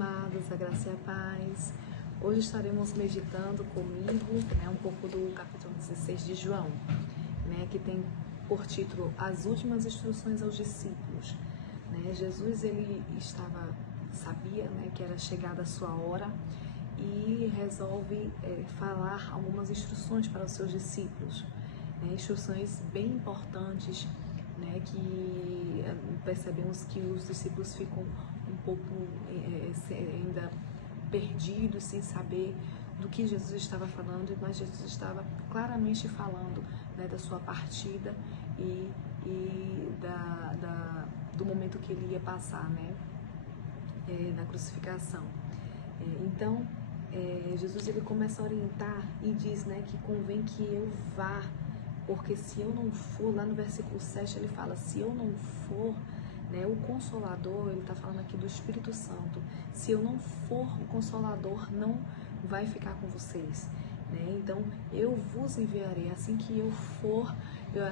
Amados, a graça e a paz. Hoje estaremos meditando comigo, um pouco do capítulo 16 de João, que tem por título As Últimas Instruções aos Discípulos. Jesus ele sabia que era chegada a sua hora e resolve falar algumas instruções para os seus discípulos, instruções bem importantes, que percebemos que os discípulos ficam um pouco ainda perdidos, sem saber do que Jesus estava falando, mas Jesus estava claramente falando da sua partida e do momento que ele ia passar, na crucificação. Então, Jesus ele começa a orientar e diz que convém que eu vá, porque se eu não for, lá no versículo 7 ele fala, se eu não for, o Consolador, ele está falando aqui do Espírito Santo, se eu não for, o Consolador não vai ficar com vocês. Então, eu vos enviarei, assim que eu for,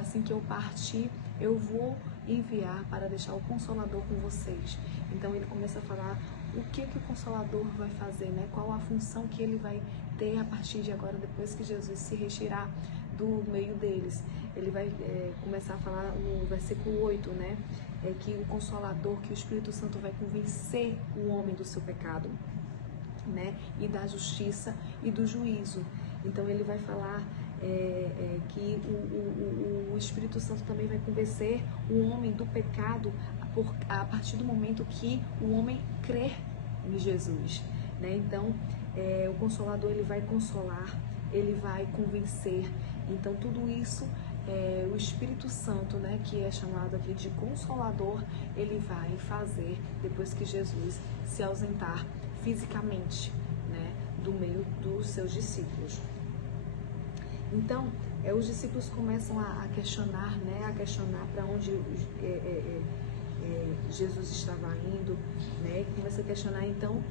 assim que eu partir, eu vou enviar para deixar o Consolador com vocês. Então, ele começa a falar o que o Consolador vai fazer, qual a função que ele vai ter a partir de agora, depois que Jesus se retirar do meio deles. Ele vai começar a falar no versículo 8, que o Consolador, que o Espírito Santo vai convencer o homem do seu pecado, e da justiça e do juízo. Então ele vai falar que o Espírito Santo também vai convencer o homem do pecado a partir do momento que o homem crer em Jesus. Então o Consolador ele vai consolar, ele vai convencer. Então tudo isso o Espírito Santo, que é chamado aqui de Consolador, ele vai fazer depois que Jesus se ausentar fisicamente, do meio dos seus discípulos. Então, os discípulos começam a questionar, para onde Jesus estava indo, começa a questionar. Então,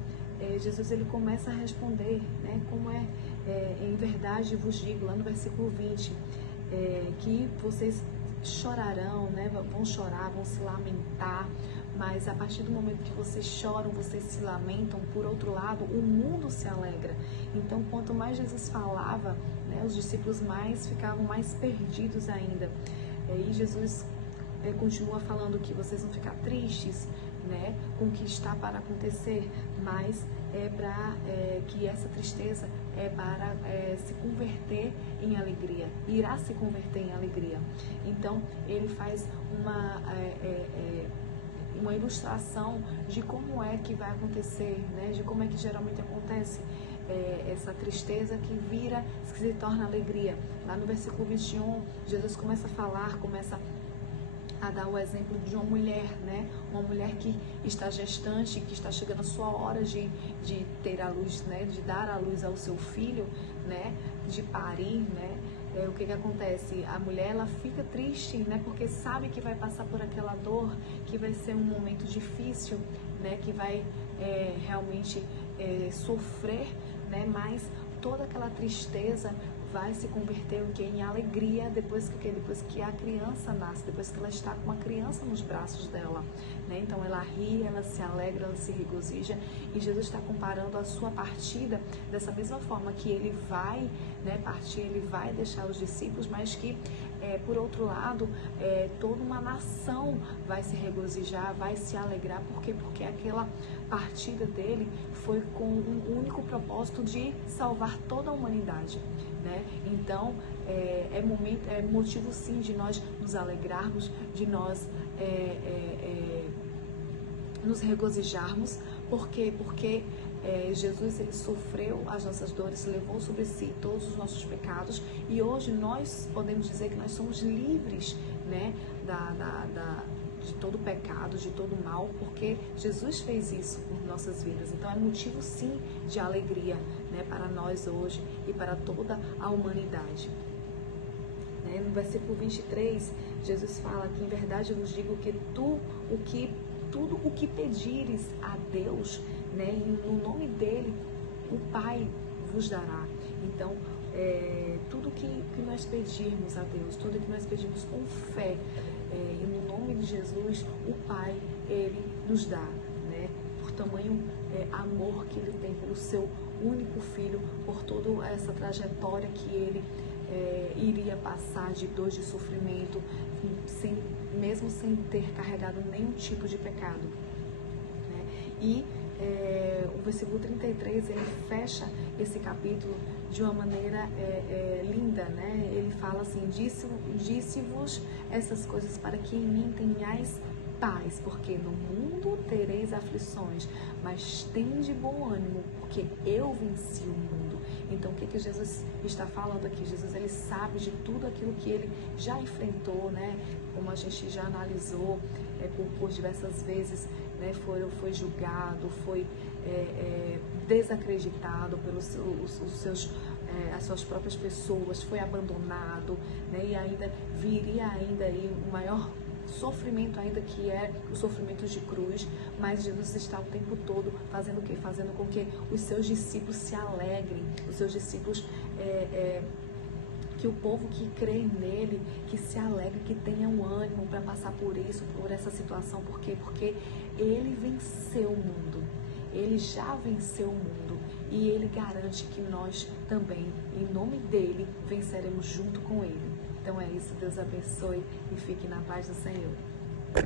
Jesus ele começa a responder, como em verdade vos digo, lá no versículo 20, que vocês chorarão, vão chorar, vão se lamentar, mas a partir do momento que vocês choram, vocês se lamentam, por outro lado, o mundo se alegra. Então, quanto mais Jesus falava, os discípulos ficavam mais perdidos ainda. E Jesus continua falando que vocês vão ficar tristes, com o que está para acontecer, mas que essa tristeza é para se converter em alegria, irá se converter em alegria. Então, ele faz uma ilustração de como é que vai acontecer, de como é que geralmente acontece essa tristeza que se torna alegria. Lá no versículo 21, Jesus começa a falar, começa a dar o exemplo de uma mulher, uma mulher que está gestante, que está chegando a sua hora de ter a luz, de dar a luz ao seu filho, de parir, o que acontece? A mulher ela fica triste, porque sabe que vai passar por aquela dor, que vai ser um momento difícil, que vai realmente sofrer, mas toda aquela tristeza vai se converter em alegria depois que a criança nasce, depois que ela está com a criança nos braços dela. Então ela ri, ela se alegra, ela se regozija, e Jesus está comparando a sua partida dessa mesma forma que ele vai partir, ele vai deixar os discípulos, mas que por outro lado toda uma nação vai se regozijar, vai se alegrar. Por quê? Porque aquela partida dele foi com um único propósito de salvar toda a humanidade. Então é motivo sim de nós nos alegrarmos, de nós nos regozijarmos. Por quê? Porque Jesus ele sofreu as nossas dores, levou sobre si todos os nossos pecados, e hoje nós podemos dizer que nós somos livres de todo pecado, de todo mal, porque Jesus fez isso por nossas vidas. Então é motivo sim de alegria, para nós hoje e para toda a humanidade. No versículo 23, Jesus fala que em verdade eu vos digo que tudo o que pedires a Deus, no nome dele, o Pai vos dará. Então, tudo que nós pedirmos a Deus, tudo que nós pedirmos com fé, e no nome de Jesus, o Pai, ele nos dá. tamanho amor que ele tem pelo seu único filho, por toda essa trajetória que ele iria passar de dor, de sofrimento, mesmo sem ter carregado nenhum tipo de pecado, né? E o versículo 33, ele fecha esse capítulo de uma maneira linda, né? Ele fala assim: disse-vos essas coisas para que em mim tenhais paz, porque no mundo tereis aflições, mas tende bom ânimo, porque eu venci o mundo. Então, o que Jesus está falando aqui? Jesus, ele sabe de tudo aquilo que ele já enfrentou, né? Como a gente já analisou por diversas vezes, né? Foi julgado, foi desacreditado pelos as suas próprias pessoas, foi abandonado, né? E ainda viria aí o maior sofrimento ainda, que é o sofrimento de cruz, mas Jesus está o tempo todo fazendo o quê? Fazendo com que os seus discípulos se alegrem, os seus discípulos, que o povo que crê nele, que se alegre, que tenha um ânimo para passar por isso, por essa situação. Por quê? Porque ele venceu o mundo, ele já venceu o mundo, e ele garante que nós também, em nome dele, venceremos junto com ele. Então é isso, Deus abençoe e fique na paz do Senhor.